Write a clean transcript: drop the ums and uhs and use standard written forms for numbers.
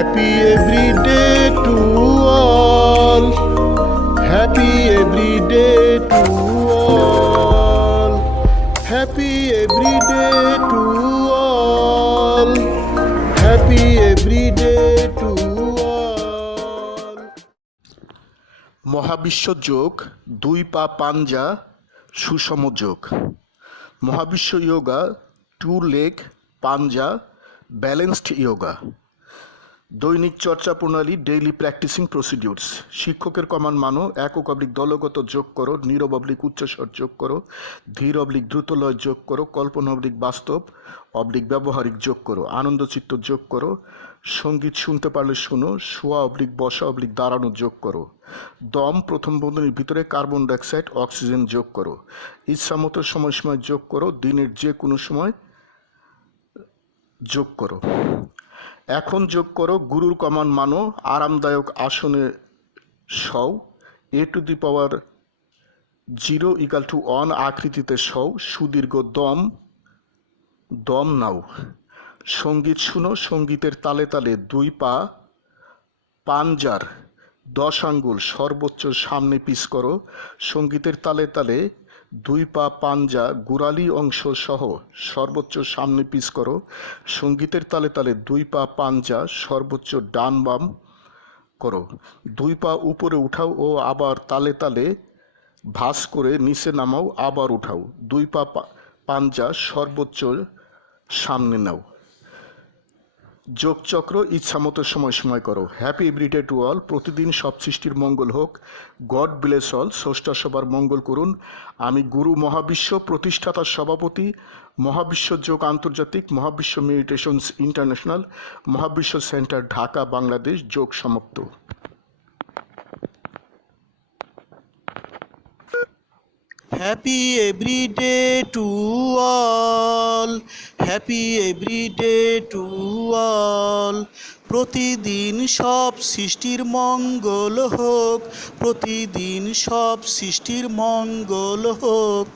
Happy every day to all. Happy every day to all. Happy every day to all. Happy every day to all. মহাবিশ্ব যোগ, দুই পা পাঞ্জা, সুষম যোগ। মহাবিশ্ব যোগা, টু লেগ পাঞ্জা, ব্যালেন্সড যোগা। দৈনিক চর্চা প্রণালী, ডেইলি প্র্যাকটিসিং প্রসিডিউরস। শিক্ষকের কমান মানো, একক অবলিক দলগত যোগ করো, নীরব অবলিক উচ্চস্বর যোগ করো, ধীর অবলিক দ্রুতলয় যোগ করো, কল্পনা অবলিক বাস্তব অবলিক ব্যবহারিক যোগ করো, আনন্দচিত্ত যোগ করো, সঙ্গীত শুনতে পারলে শুনো, শোয়া অবলিক বসা অবলিক দাঁড়ানো যোগ করো, দম প্রথম বন্ধনীর ভিতরে কার্বন ডাইঅক্সাইড অক্সিজেন যোগ করো, ইচ্ছামতো সময় যোগ করো, দিনের যে কোনো সময় যোগ করো। এখন যোগ করো, গুরুর কমান মানো, আরামদায়ক আসনে Shaw, a to the power 0 equal to 1 আকৃতিতে শও, সুদীর্ঘ দম নাও। সঙ্গীত শুনো, সঙ্গীতের তালে তালে দুই পা পাঞ্জার 10 আঙ্গুল সর্বোচ্চ সামনে পিস করো। সঙ্গীতের তালে তালে দুই পা পাঞ্জা গোড়ালি অংশ সহ সর্বোচ্চ সামনে পিস করো। সঙ্গীতের তালে তালে দুই পা পাঞ্জা সর্বোচ্চ ডান বাম করো। দুই পা উপরে উঠাও ও আবার তালে তালে ভাঁজ করে নিচে নামাও, আবার উঠাও। দুই পা পাঞ্জা সর্বোচ্চ সামনে নাও। যোগচক্র, ইচ্ছামতো সময় করো। Happy everyday to all. প্রতিদিন সব সৃষ্টির মঙ্গল হোক। God bless all. স্রষ্টা সবার মঙ্গল করুন। আমি গুরু মহাবিশ্ব প্রতিষ্ঠাতার সভাপতি, মহাবিশ্ব যোগ আন্তর্জাতিক, মহাবিশ্ব মেডিটেশনস ইন্টারন্যাশনাল, মহাবিশ্ব সেন্টার, ঢাকা, বাংলাদেশ। যোগ সমাপ্ত। Happy every day to all. Happy every day to all. প্রতিদিন সব সৃষ্টির মঙ্গল হোক, প্রতিদিন সব সৃষ্টির মঙ্গল হোক।